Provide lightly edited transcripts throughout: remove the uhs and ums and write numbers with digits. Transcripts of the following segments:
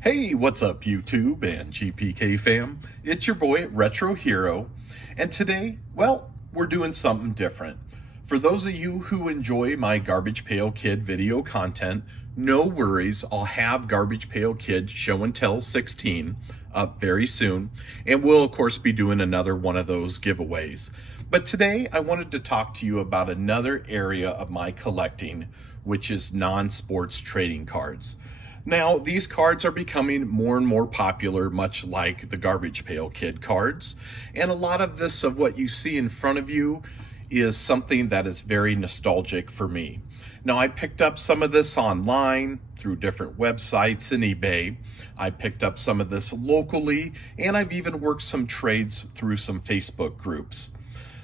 Hey, what's up YouTube and GPK fam? It's your boy RetroHero, and today, well, we're doing something different. For those of you who enjoy my Garbage Pail Kid video content, no worries, I'll have Garbage Pail Kid Show and Tell 16 up very soon, and we'll of course be doing another one of those giveaways. But today I wanted to talk to you about another area of my collecting, which is non-sports trading cards. Now, these cards are becoming more and more popular, much like the Garbage Pail Kid cards. And a lot of this, of what you see in front of you, is something that is very nostalgic for me. Now, I picked up some of this online through different websites and eBay. I picked up some of this locally, and I've even worked some trades through some Facebook groups.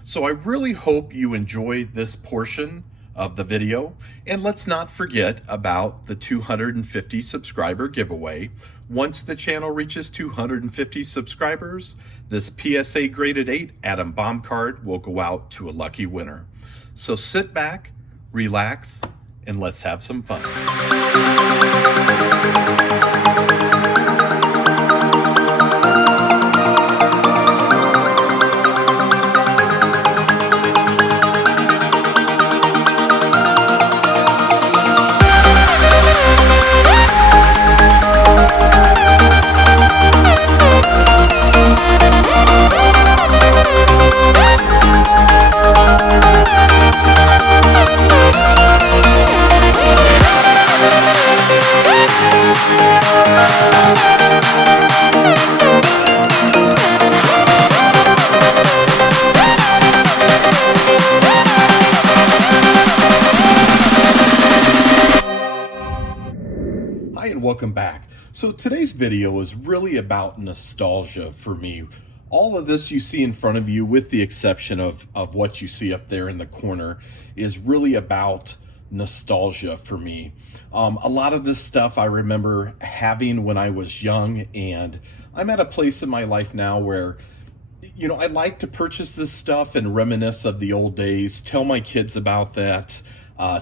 So I really hope you enjoy this portion of the video, and let's not forget about the 250 subscriber giveaway. Once the channel reaches 250 subscribers, this PSA graded 8 Atom Bomb card will go out to a lucky winner. So sit back, relax, and let's have some fun. Hi and welcome back. So today's video is really about nostalgia for me. All of this you see in front of you, with the exception of what you see up there in the corner, is really about nostalgia for me. A lot of this stuff I remember having when I was young, and I'm at a place in my life now where, you know, I like to purchase this stuff and reminisce of the old days, tell my kids about that,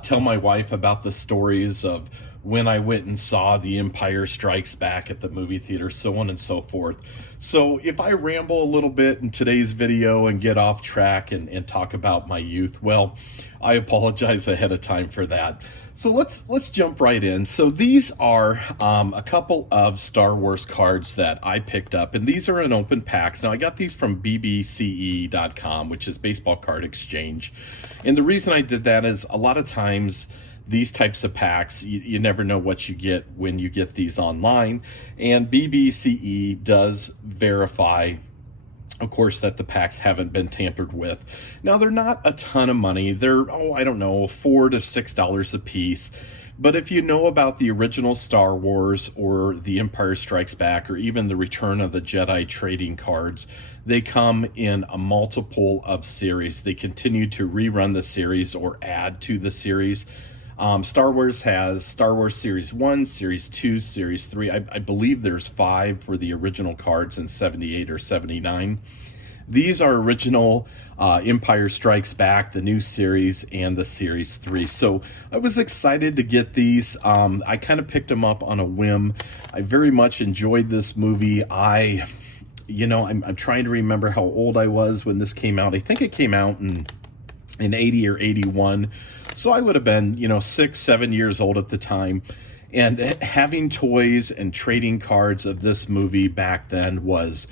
tell my wife about the stories of when I went and saw The Empire Strikes Back at the movie theater, so on and so forth. So if I ramble a little bit in today's video and get off track and talk about my youth, well, I apologize ahead of time for that. So let's jump right in. So these are a couple of Star Wars cards that I picked up, and these are in open packs. Now I got these from bbce.com, which is Baseball Card Exchange. And the reason I did that is a lot of times these types of packs, you never know what you get when you get these online. And BBCE does verify, of course, that the packs haven't been tampered with. Now, they're not a ton of money. They're, I don't know, $4 to $6 a piece. But if you know about the original Star Wars or The Empire Strikes Back or even the Return of the Jedi trading cards, they come in a multiple of series. They continue to rerun the series or add to the series. Star Wars has Star Wars Series 1, Series 2, Series 3. I believe there's 5 for the original cards in 78 or 79. These are original Empire Strikes Back, the new series, and the Series 3. So I was excited to get these. I kind of picked them up on a whim. I very much enjoyed this movie. I'm trying to remember how old I was when this came out. I think it came out in 80 or 81. So I would have been, 6, 7 years old at the time. And having toys and trading cards of this movie back then was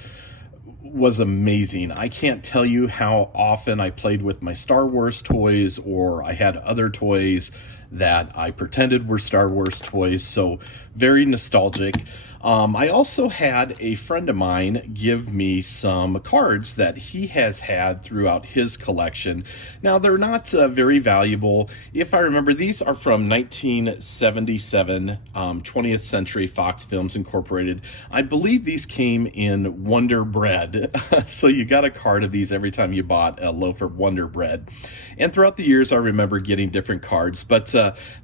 amazing. I can't tell you how often I played with my Star Wars toys, or I had other toys that I pretended were Star Wars toys. So very nostalgic. I also had a friend of mine give me some cards that he has had throughout his collection. Now, they're not very valuable. If I remember, these are from 1977, 20th Century Fox Films Incorporated. I believe these came in Wonder Bread. So you got a card of these every time you bought a loaf of Wonder Bread. And throughout the years, I remember getting different cards, but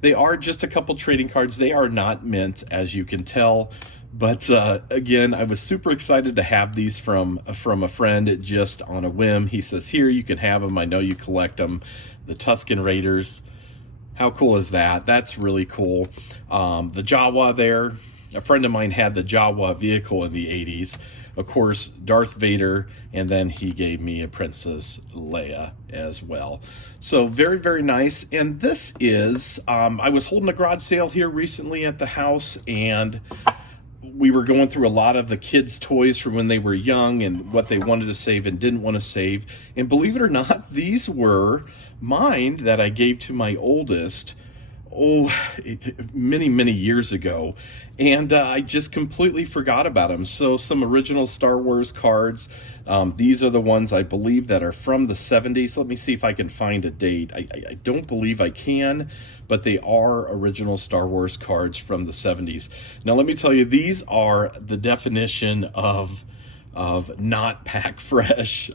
they are just a couple trading cards. They are not mint, as you can tell. But again, I was super excited to have these from a friend just on a whim. He says, here, you can have them. I know you collect them. The Tusken Raiders. How cool is that? That's really cool. The Jawa there. a friend of mine had the Jawa vehicle in the 80s. Of course, Darth Vader, and then he gave me a Princess Leia as well. So very, very nice. And this is, I was holding a garage sale here recently at the house, and we were going through a lot of the kids' toys from when they were young and what they wanted to save and didn't want to save. And believe it or not, these were mine that I gave to my oldest, many, many years ago. And I just completely forgot about them. So some original Star Wars cards. These are the ones I believe that are from the 70s. Let me see if I can find a date. I don't believe I can, but they are original Star Wars cards from the 70s. Now let me tell you, these are the definition of not pack fresh.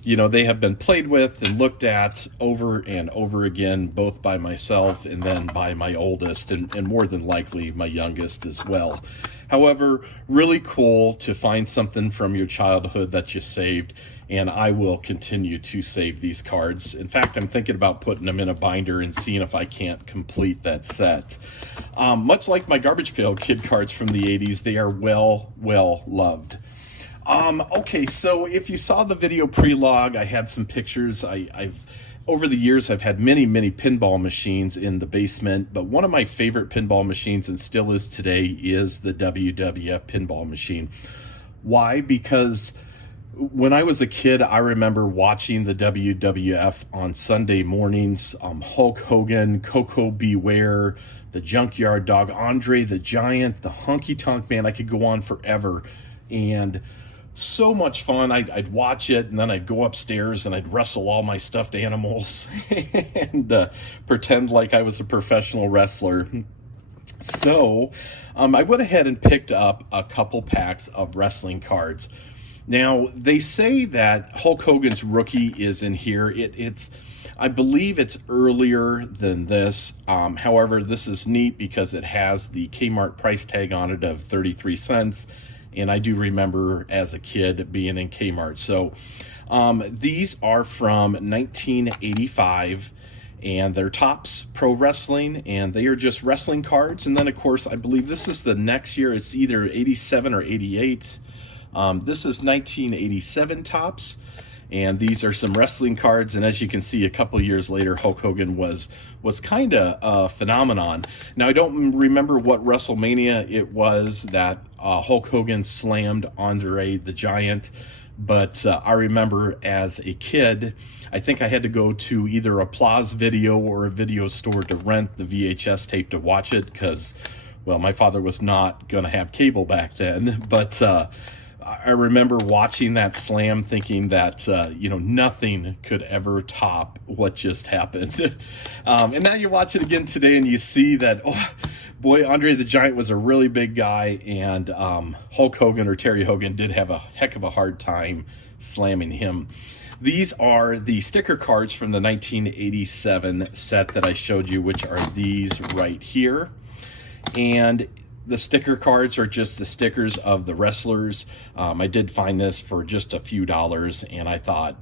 You know, they have been played with and looked at over and over again, both by myself and then by my oldest, and more than likely my youngest as well. However, really cool to find something from your childhood that you saved, and I will continue to save these cards. In fact, I'm thinking about putting them in a binder and seeing if I can't complete that set. Much like my Garbage Pail Kid cards from the 80s, they are well loved. Okay, so if you saw the video pre-log, I had some pictures. Over the years, I've had many pinball machines in the basement, but one of my favorite pinball machines, and still is today, is the WWF pinball machine. Why? Because when I was a kid, I remember watching the WWF on Sunday mornings. Hulk Hogan, Coco Beware, the Junkyard Dog, Andre the Giant, the Honky Tonk Man. I could go on forever. And so much fun. I'd watch it, and then I'd go upstairs and I'd wrestle all my stuffed animals and pretend like I was a professional wrestler. So I went ahead and picked up a couple packs of wrestling cards. Now, they say that Hulk Hogan's Rookie is in here. I believe it's earlier than this. However, this is neat because it has the Kmart price tag on it of 33 cents. And I do remember as a kid being in Kmart. So these are from 1985, and they're Topps Pro Wrestling, and they are just wrestling cards. And then, of course, I believe this is the next year. It's either 87 or 88. This is 1987 Topps, and these are some wrestling cards. And as you can see, a couple years later, Hulk Hogan was kind of a phenomenon. Now, I don't remember what WrestleMania it was that Hulk Hogan slammed Andre the Giant, but I remember as a kid, I think I had to go to either Applause Video or a video store to rent the VHS tape to watch it because, well, my father was not going to have cable back then. But I remember watching that slam thinking that, nothing could ever top what just happened. And now you watch it again today and you see that, oh, boy, Andre the Giant was a really big guy, and Hulk Hogan or Terry Hogan did have a heck of a hard time slamming him. These are the sticker cards from the 1987 set that I showed you, which are these right here. And the sticker cards are just the stickers of the wrestlers. I did find this for just a few dollars, and I thought,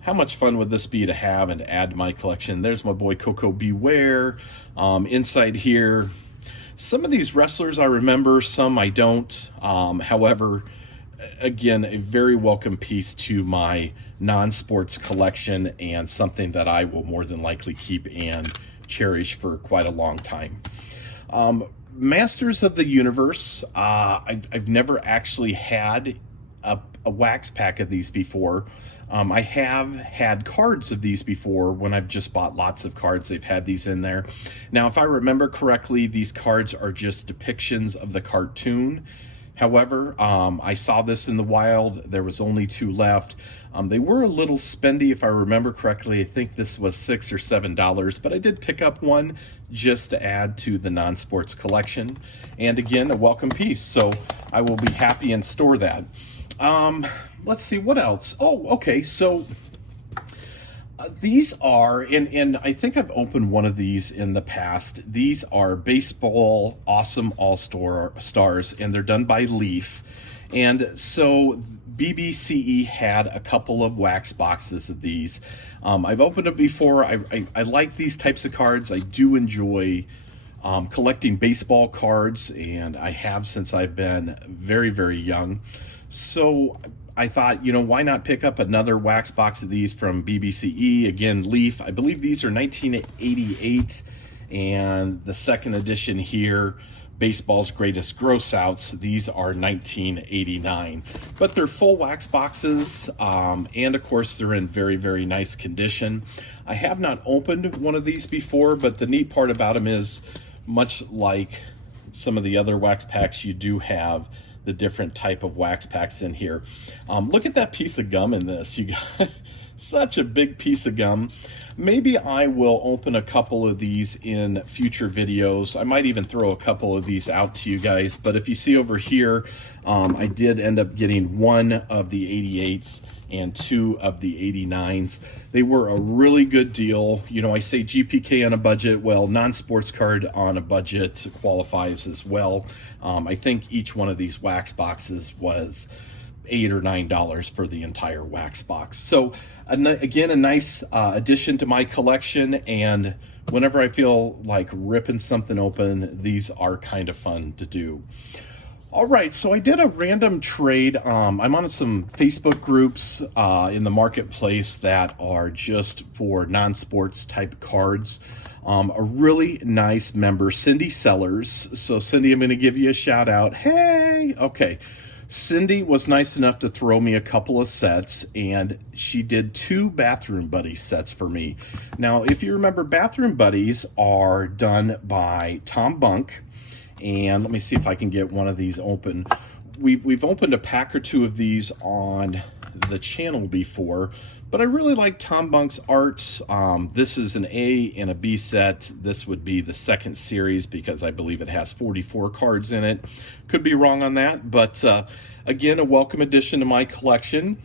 how much fun would this be to have and add to my collection? There's my boy Coco Beware. Inside here, some of these wrestlers I remember, some I don't. However, again, a very welcome piece to my non-sports collection, and something that I will more than likely keep and cherish for quite a long time. Masters of the Universe, I've never actually had a wax pack of these before. I have had cards of these before when I've just bought lots of cards. They've had these in there. Now, if I remember correctly, these cards are just depictions of the cartoon. However, I saw this in the wild. There was only 2 left. They were a little spendy, if I remember correctly. I think this was $6 or $7, but I did pick up one just to add to the non-sports collection. And again, a welcome piece, so I will be happy and store that. Let's see, what else? Oh, okay, so these are, and I think I've opened one of these in the past. These are Baseball Awesome All-Stars, and they're done by Leaf. And so BBCE had a couple of wax boxes of these. I've opened them before. I like these types of cards. I do enjoy collecting baseball cards, and I have since I've been very, very young. So I thought, why not pick up another wax box of these from BBCE? Again, Leaf. I believe these are 1988, and the second edition here, Baseball's Greatest Gross Outs, these are 1989. But they're full wax boxes, and of course they're in very, very nice condition. I have not opened one of these before, but the neat part about them is, much like some of the other wax packs, you do have the different type of wax packs in here. Look at that piece of gum in this. You got such a big piece of gum. Maybe I will open a couple of these in future videos. I might even throw a couple of these out to you guys. But if you see over here, I did end up getting one of the 88s and two of the 89s. They were a really good deal. I say GPK on a budget. Well, non-sports card on a budget qualifies as well. I think each one of these wax boxes was $8 or $9 for the entire wax box. So again, a nice addition to my collection, and whenever I feel like ripping something open, these are kind of fun to do. All right, so I did a random trade. I'm on some Facebook groups in the marketplace that are just for non-sports type cards. A really nice member, Cindy Sellers. So Cindy, I'm going to give you a shout out. Hey, okay. Cindy was nice enough to throw me a couple of sets, and she did 2 Bathroom Buddies sets for me. Now, if you remember, Bathroom Buddies are done by Tom Bunk, and let me see if I can get one of these open. We've opened a pack or 2 of these on the channel before, but I really like Tom Bunk's art. This is an A and a B set. This would be the second series because I believe it has 44 cards in it. Could be wrong on that, but again, a welcome addition to my collection.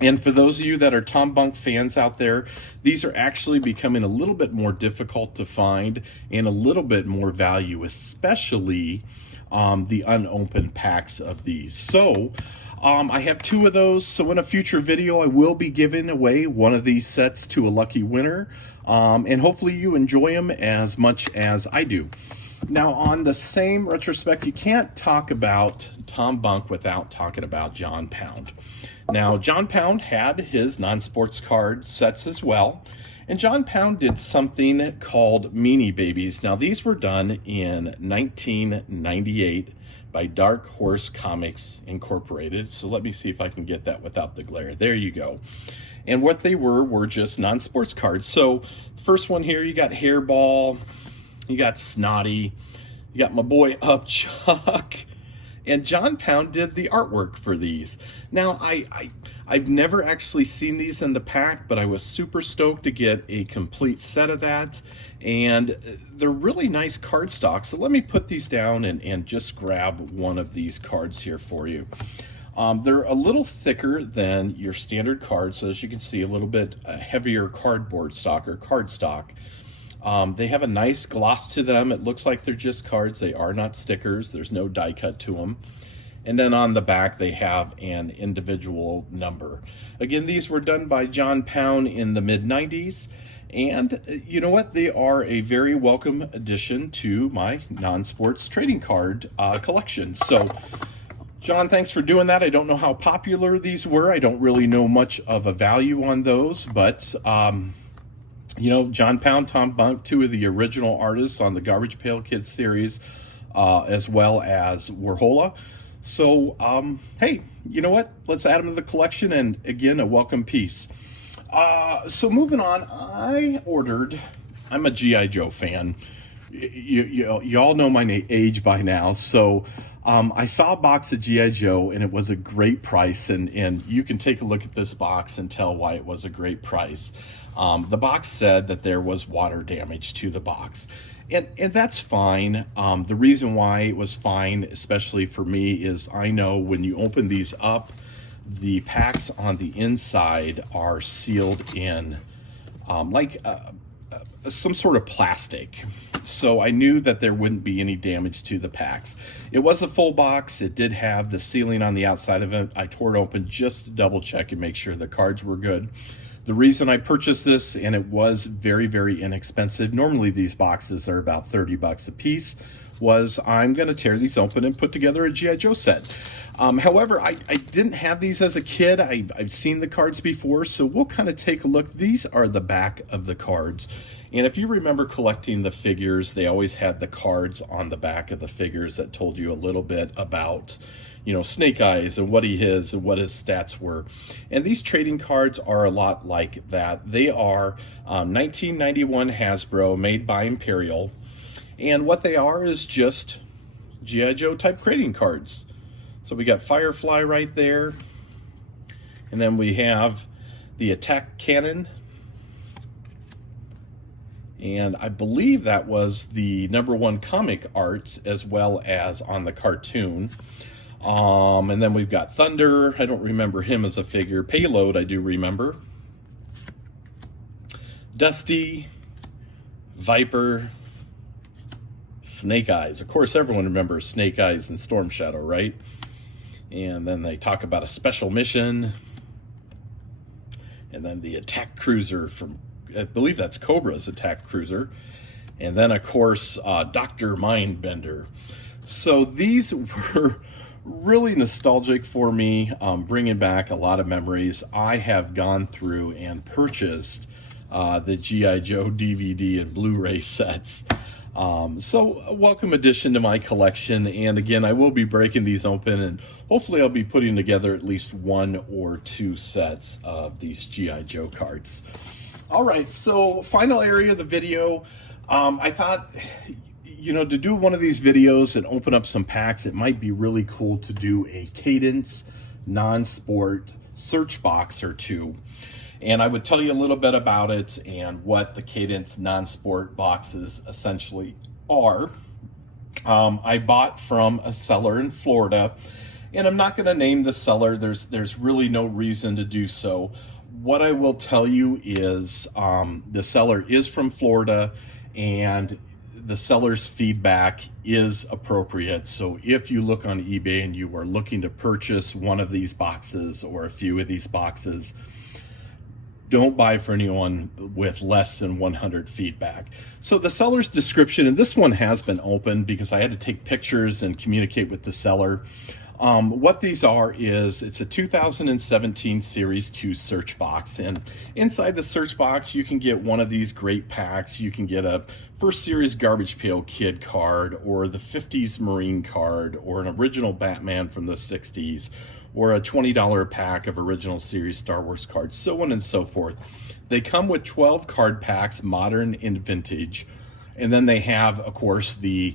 And for those of you that are Tom Bunk fans out there, these are actually becoming a little bit more difficult to find and a little bit more value, especially the unopened packs of these. So I have 2 of those, so in a future video I will be giving away one of these sets to a lucky winner, and hopefully you enjoy them as much as I do. Now, on the same retrospect, you can't talk about Tom Bunk without talking about John Pound. Now, John Pound had his non-sports card sets as well, and John Pound did something called Meanie Babies. Now, these were done in 1998 by Dark Horse Comics Incorporated. So let me see if I can get that without the glare. There you go. And what they were just non-sports cards. So the first one here, you got Hairball, you got Snotty, you got my boy Upchuck, and John Pound did the artwork for these. Now, I've never actually seen these in the pack, but I was super stoked to get a complete set of that. And they're really nice cardstock. So let me put these down and just grab one of these cards here for you. They're a little thicker than your standard cards. So as you can see, a little bit heavier cardboard stock or cardstock. They have a nice gloss to them. It looks like they're just cards. They are not stickers. There's no die cut to them. And then on the back, they have an individual number. Again, these were done by John Pound in the mid-90s. And you know what? They are a very welcome addition to my non-sports trading card collection. So, John, thanks for doing that. I don't know how popular these were. I don't really know much of a value on those. But, John Pound, Tom Bunk, 2 of the original artists on the Garbage Pail Kids series, as well as Warhola. So, hey, you know what? Let's add them to the collection. And again, a welcome piece. So moving on, I'm a G.I. Joe fan. You all know my age by now. So I saw a box of G.I. Joe, and it was a great price. And you can take a look at this box and tell why it was a great price. The box said that there was water damage to the box. And that's fine. The reason why it was fine, especially for me, is I know when you open these up, the packs on the inside are sealed in some sort of plastic. So I knew that there wouldn't be any damage to the packs. It was a full box. It did have the sealing on the outside of it. I tore it open just to double check and make sure the cards were good. The reason I purchased this, and it was very, very inexpensive, normally these boxes are about 30 bucks a piece, was I'm going to tear these open and put together a G.I. Joe set. However, I didn't have these as a kid. I've seen the cards before, so we'll kind of take a look. These are the back of the cards. And if you remember collecting the figures, they always had the cards on the back of the figures that told you a little bit about, you know, Snake Eyes and what he is and what his stats were. And these trading cards are a lot like that. They are 1991 Hasbro, made by Imperial. And what they are is just G.I. Joe type trading cards. So we got Firefly right there. And then we have the attack cannon. And I believe that was the #1 comic arts as well as on the cartoon. And then we've got Thunder. I don't remember him as a figure. Payload, I do remember. Dusty, Viper, Snake Eyes. Of course, everyone remembers Snake Eyes and Storm Shadow, right? And then they talk about a special mission. And then the attack cruiser from, I believe that's Cobra's attack cruiser. And then, of course, Dr. Mindbender. So these were really nostalgic for me, bringing back a lot of memories. I have gone through and purchased the G.I. Joe DVD and Blu-ray sets. So a welcome addition to my collection. And again, I will be breaking these open, and hopefully I'll be putting together at least 1 or 2 sets of these G.I. Joe cards. All right, so final area of the video. I thought, you know, to do one of these videos and open up some packs, it might be really cool to do a Kadance non-sport search box or 2. And I would tell you a little bit about it and what the Kadance non-sport boxes essentially are. I bought from a seller in Florida, and I'm not going to name the seller. There's really no reason to do so. What I will tell you is the seller is from Florida, and the seller's feedback is appropriate. So if you look on eBay and you are looking to purchase one of these boxes or a few of these boxes, don't buy for anyone with less than 100 feedback. So the seller's description, and this one has been opened because I had to take pictures and communicate with the seller. What these are is, it's a 2017 Series 2 search box, and inside the search box you can get one of these great packs. You can get a First Series Garbage Pail Kid card, or the 50s Marine card, or an original Batman from the 60s, or a $20 pack of original series Star Wars cards, so on and so forth. They come with 12 card packs, modern and vintage, and then they have, of course, the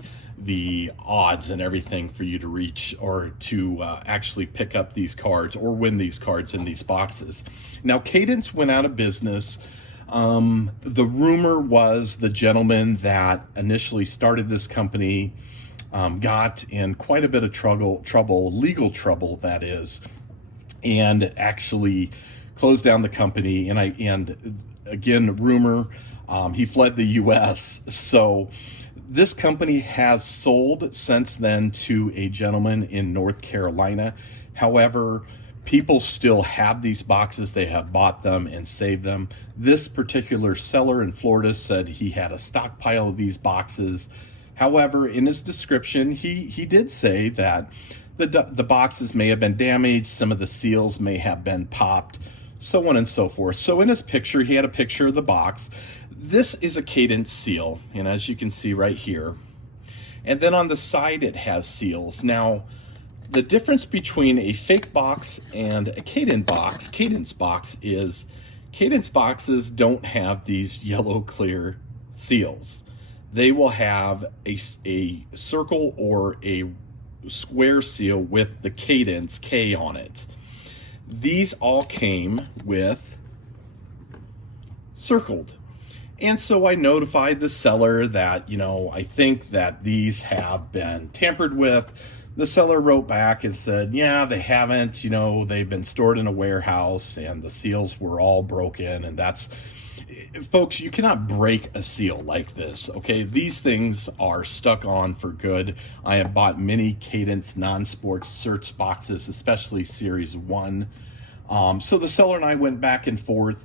odds and everything for you to reach or to actually pick up these cards or win these cards in these boxes. Now, Kadance went out of business. The rumor was the gentleman that initially started this company got in quite a bit of trouble, legal trouble that is, and actually closed down the company. And again, rumor, he fled the U.S. So this company has sold since then to a gentleman in North Carolina. However, people still have these boxes. They have bought them and saved them. This particular seller in Florida said he had a stockpile of these boxes. However, in his description, he did say that the boxes may have been damaged, some of the seals may have been popped, so on and so forth. So in his picture, he had a picture of the box. This is a Kadance seal, and as you can see right here. And then on the side, it has seals. Now, the difference between a fake box and a Kadance box is Kadance boxes don't have these yellow clear seals. They will have a circle or a square seal with the Kadance K on it. These all came with circled. And so I notified the seller that, you know, I think that these have been tampered with. The seller wrote back and said, yeah, they haven't, you know, they've been stored in a warehouse and the seals were all broken. And that's, folks, you cannot break a seal like this, okay? These things are stuck on for good. I have bought many Kadance non-sports search boxes, especially Series 1. So the seller and I went back and forth.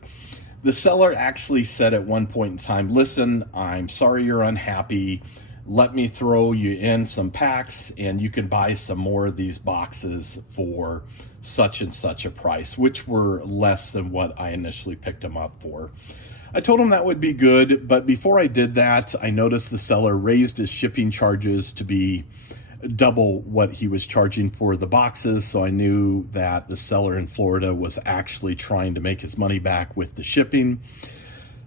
The seller actually said at one point in time, listen, I'm sorry you're unhappy. Let me throw you in some packs and you can buy some more of these boxes for such and such a price, which were less than what I initially picked them up for. I told him that would be good, but before I did that, I noticed the seller raised his shipping charges to be double what he was charging for the boxes, so I knew that the seller in Florida was actually trying to make his money back with the shipping.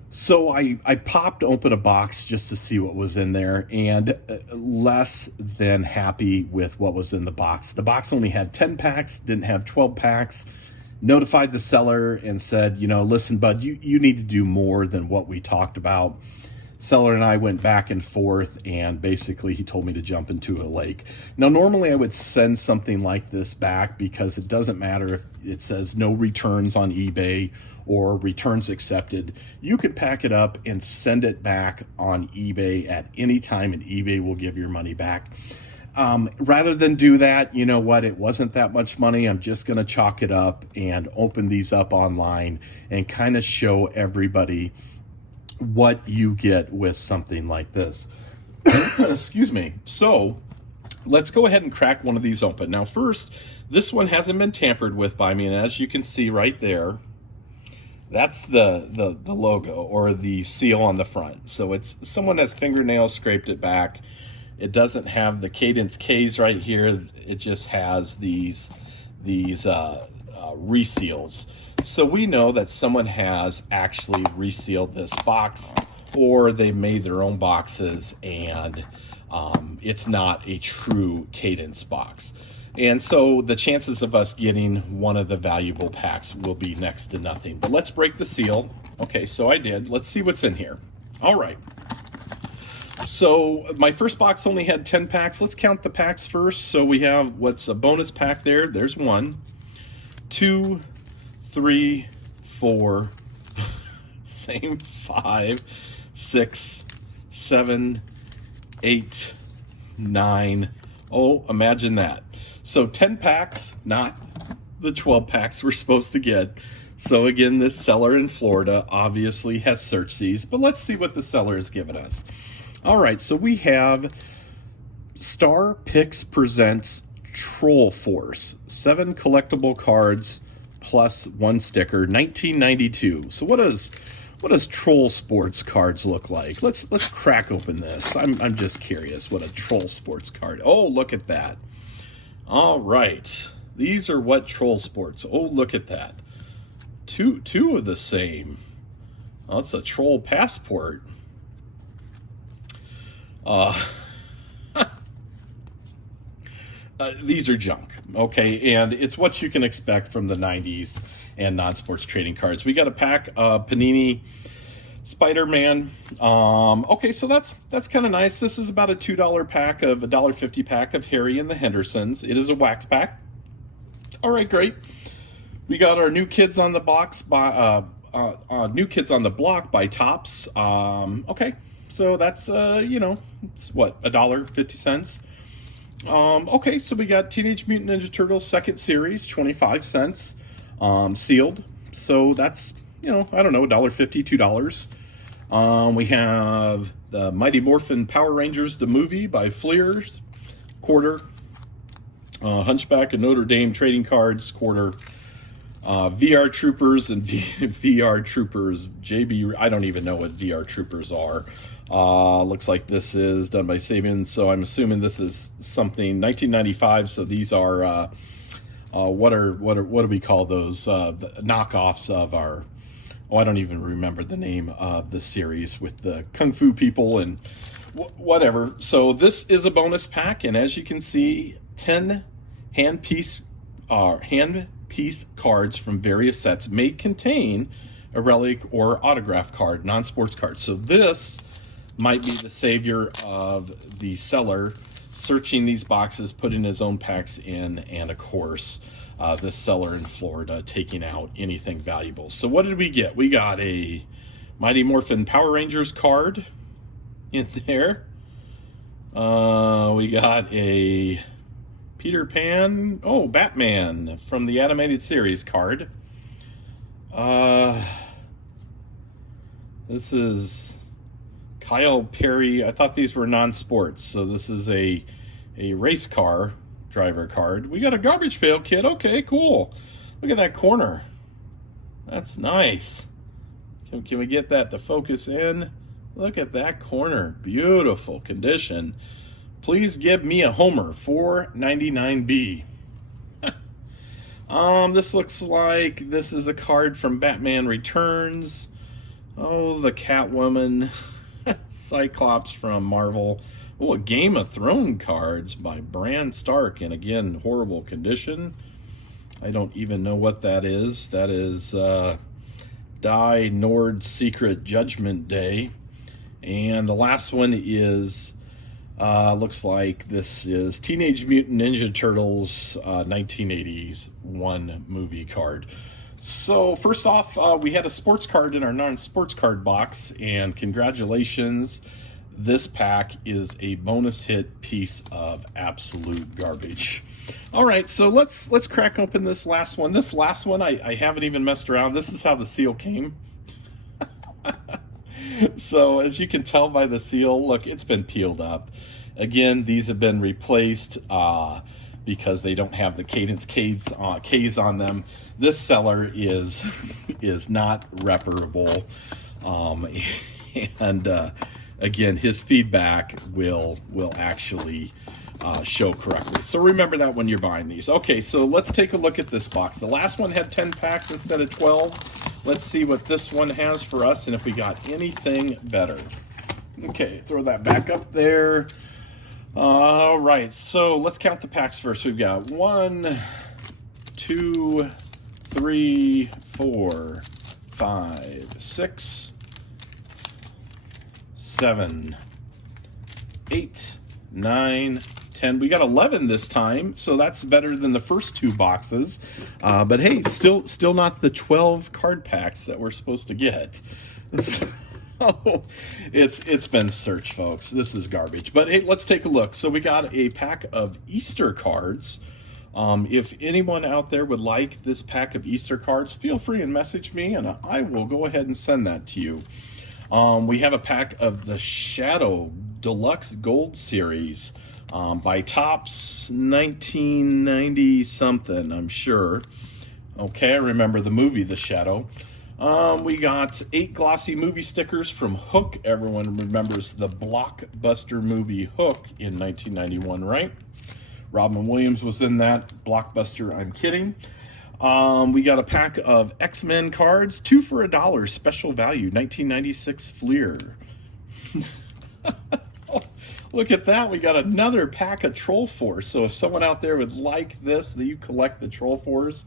So I popped open a box just to see what was in there, and less than happy with what was in the box. The box only had 10 packs, didn't have 12 packs. Notified the seller and said, you know, listen, bud, you need to do more than what we talked about. Seller and I went back and forth, and basically he told me to jump into a lake. Now, normally I would send something like this back because it doesn't matter if it says no returns on eBay or returns accepted. You can pack it up and send it back on eBay at any time, and eBay will give your money back. Rather than do that, you know what, it wasn't that much money. I'm just going to chalk it up and open these up online and kind of show everybody what you get with something like this. Excuse me. So let's go ahead and crack one of these open. Now first, this one hasn't been tampered with by me, and as you can see right there, that's the logo or the seal on the front. So it's someone has fingernails scraped it back. It doesn't have the Kadance K's right here. It just has these reseals. So we know that someone has actually resealed this box, or they made their own boxes, and it's not a true Kadance box. And so the chances of us getting one of the valuable packs will be next to nothing. But let's break the seal. Okay, so I did. Let's see what's in here. All right. So my first box only had 10 packs. Let's count the packs first. So we have what's a bonus pack there. There's 1, 2, 3, 4, same 5, 6, 7, 8, 9. Oh, imagine that. So 10 packs, not the 12 packs we're supposed to get. So again, this seller in Florida obviously has searched these, but let's see what the seller has given us. All right, so we have Star Picks Presents Troll Force, 7 collectible cards plus 1 sticker, 1992. So what does Troll Sports cards look like? Let's crack open this. I'm just curious what a Troll Sports card. Oh, look at that. All right, these are what Troll Sports. Oh, look at that. Two of the same. Oh, it's a Troll Passport. These are junk, okay? And it's what you can expect from the 90s and non-sports trading cards. We got a pack of Panini Spider-Man. Okay, so that's kind of nice. This is about a $2 pack of $1.50 pack of Harry and the Hendersons. It is a wax pack. All right, great. We got our New Kids on the Box by New Kids on the Block by Topps. Okay, so that's you know, it's what, $1.50. Okay, so we got Teenage Mutant Ninja Turtles second series, 25 cents, sealed. So that's, you know, I don't know, $1.50, $2. We have the Mighty Morphin Power Rangers, the movie by Fleers, quarter. Hunchback of Notre Dame trading cards, quarter. VR Troopers and VR Troopers JB, I don't even know what VR Troopers are. Looks like this is done by Sabian, so I'm assuming this is something 1995. So these are what do we call those? The knockoffs of our. Oh, I don't even remember the name of the series with the Kung Fu people and whatever. So this is a bonus pack, and as you can see, 10 hand piece cards from various sets may contain a relic or autograph card, non-sports card. So this might be the savior of the seller searching these boxes, putting his own packs in, and of course, this seller in Florida taking out anything valuable. So what did we get? We got a Mighty Morphin Power Rangers card in there. We got a Peter Pan, Batman from the animated series card. This is Kyle Perry. I thought these were non-sports, so this is a race car driver card. We got a garbage pail kid. Okay, cool. Look at that corner. That's nice. Can we get that to focus in? Look at that corner. Beautiful condition. Please give me a Homer, 499B. This looks like this is a card from Batman Returns. Oh, the Catwoman. Cyclops from Marvel. Oh, a Game of Thrones cards by Bran Stark. And again, horrible condition. I don't even know what that is. That is Die Nord's Secret Judgment Day. And the last one is, looks like this is Teenage Mutant Ninja Turtles 1980s one movie card. So first off, we had a sports card in our non-sports card box, and congratulations, this pack is a bonus hit piece of absolute garbage. All right, so let's crack open this last one. This last one, I haven't even messed around. This is how the seal came. So as you can tell by the seal, look, it's been peeled up. Again, these have been replaced because they don't have the Kadance K's on them. This seller is not reparable, and again, his feedback will actually show correctly. So remember that when you're buying these. Okay, so let's take a look at this box. The last one had 10 packs instead of 12. Let's see what this one has for us and if we got anything better. Okay, throw that back up there. All right, so let's count the packs first. We've got 1, 2, 3, 4, 5, 6, 7, 8, 9, 10. We got 11 this time, so that's better than the first two boxes. But hey, still not the 12 card packs that we're supposed to get. So it's been searched, folks. This is garbage. But hey, let's take a look. So we got a pack of Easter cards. If anyone out there would like this pack of Easter cards, feel free and message me, and I will go ahead and send that to you. We have a pack of the Shadow Deluxe Gold Series by Topps, 1990 something, I'm sure. Okay, I remember the movie The Shadow. We got 8 glossy movie stickers from Hook. Everyone remembers the blockbuster movie Hook in 1991, right? Robin Williams was in that blockbuster. I'm kidding. We got a pack of X-Men cards, 2 for $1, special value, 1996 Fleer. Look at that. We got another pack of Troll Force. So if someone out there would like this, that you collect the Troll Force,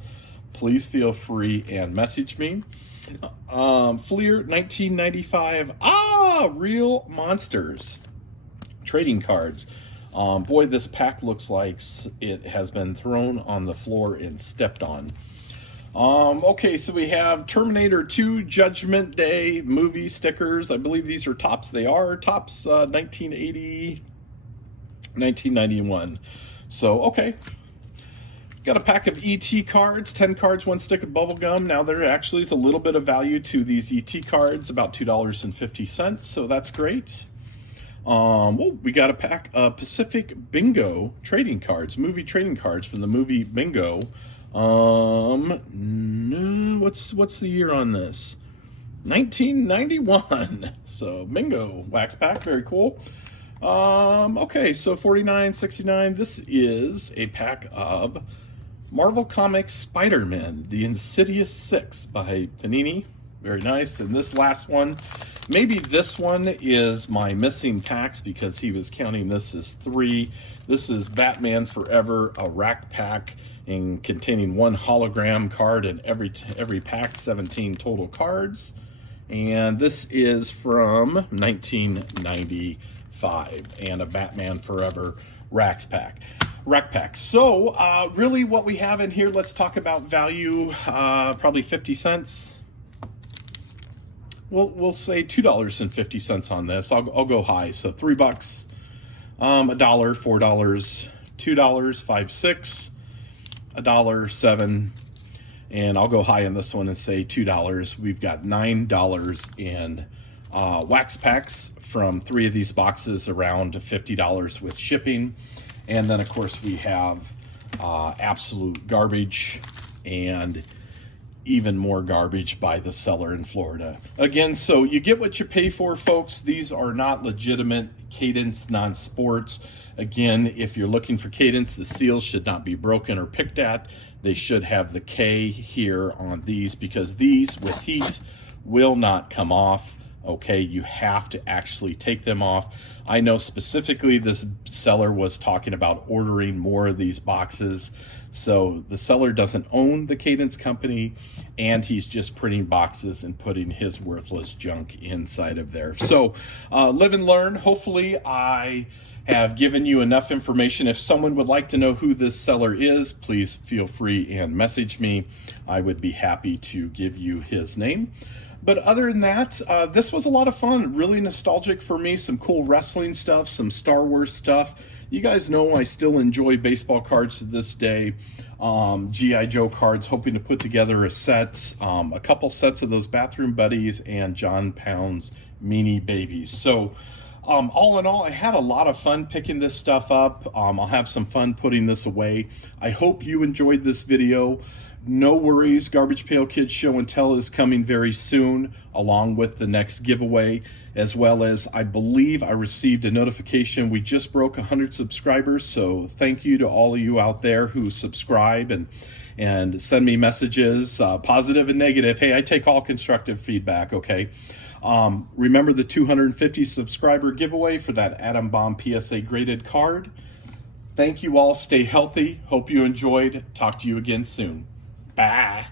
please feel free and message me. Fleer 1995. Real Monsters. Trading cards. Boy, this pack looks like it has been thrown on the floor and stepped on. Okay, so we have Terminator 2 Judgment Day movie stickers. I believe these are Topps. They are Topps 1980, 1991. So, okay. Got a pack of ET cards, 10 cards, 1 stick of bubble gum. Now there actually is a little bit of value to these ET cards, about $2.50, so that's great. We got a pack of Pacific Bingo trading cards, movie trading cards from the movie Bingo. What's the year on this? 1991. So Bingo wax pack, very cool. Okay, so $49.69. This is a pack of Marvel Comics Spider-Man, The Insidious 6 by Panini. Very nice. And this last one, maybe this one is my missing packs because he was counting this as 3. This is Batman Forever, a rack pack containing 1 hologram card in every pack, 17 total cards. And this is from 1995 and a Batman Forever rack pack. So really what we have in here, let's talk about value, probably 50 cents. We'll say $2.50 on this. I'll go high. So $3, $1, $4, $2, $5, $6, $1, $7, and I'll go high on this one and say $2. We've got $9 in wax packs from 3 of these boxes, around $50 with shipping. And then of course we have absolute garbage and even more garbage by the seller in Florida. Again, so you get what you pay for, folks. These are not legitimate Kadance non-sports. Again, if you're looking for Kadance, the seals should not be broken or picked at. They should have the K here on these, because these with heat will not come off. Okay, you have to actually take them off. I know specifically this seller was talking about ordering more of these boxes. So the seller doesn't own the Kadance company, and he's just printing boxes and putting his worthless junk inside of there. So live and learn. Hopefully I have given you enough information. If someone would like to know who this seller is, please feel free and message me. I would be happy to give you his name. But other than that, this was a lot of fun, really nostalgic for me. Some cool wrestling stuff, some Star Wars stuff. You guys know I still enjoy baseball cards to this day. G.I. Joe cards, hoping to put together a set, a couple sets of those Bathroom Buddies and John Pound's Meanie Babies. So all in all, I had a lot of fun picking this stuff up. I'll have some fun putting this away. I hope you enjoyed this video. No worries, Garbage Pail Kids Show and Tell is coming very soon, along with the next giveaway, as well as I believe I received a notification we just broke 100 subscribers. So thank you to all of you out there who subscribe and send me messages, positive and negative. Hey, I take all constructive feedback, okay? Remember the 250 subscriber giveaway for that Atom Bomb PSA graded card. Thank you all. Stay healthy. Hope you enjoyed. Talk to you again soon. Bye.